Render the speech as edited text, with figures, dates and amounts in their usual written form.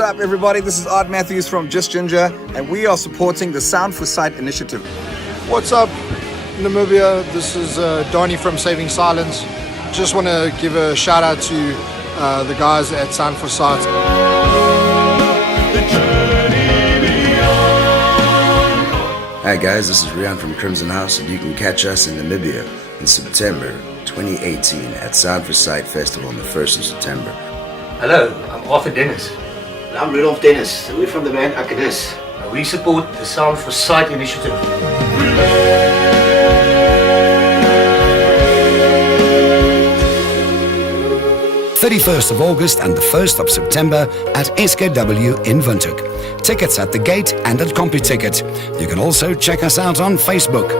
What's up, everybody? This is Art Matthews from Just Ginger, and we are supporting the Sound for Sight initiative. What's up, Namibia? This is Donnie from Saving Silence. Just want to give a shout out to the guys at Sound for Sight. Hi guys, this is Rian from Crimson House, and you can catch us in Namibia in September 2018 at Sound for Sight Festival on the 1st of September. Hello, I'm Alfred Visser. I'm Rudolph Dennis. We're from the band Akkedis. We support the Sound for Sight initiative. 31st of August and the 1st of September at SKW in Windhoek. Tickets at the gate and at Computicket. You can also check us out on Facebook.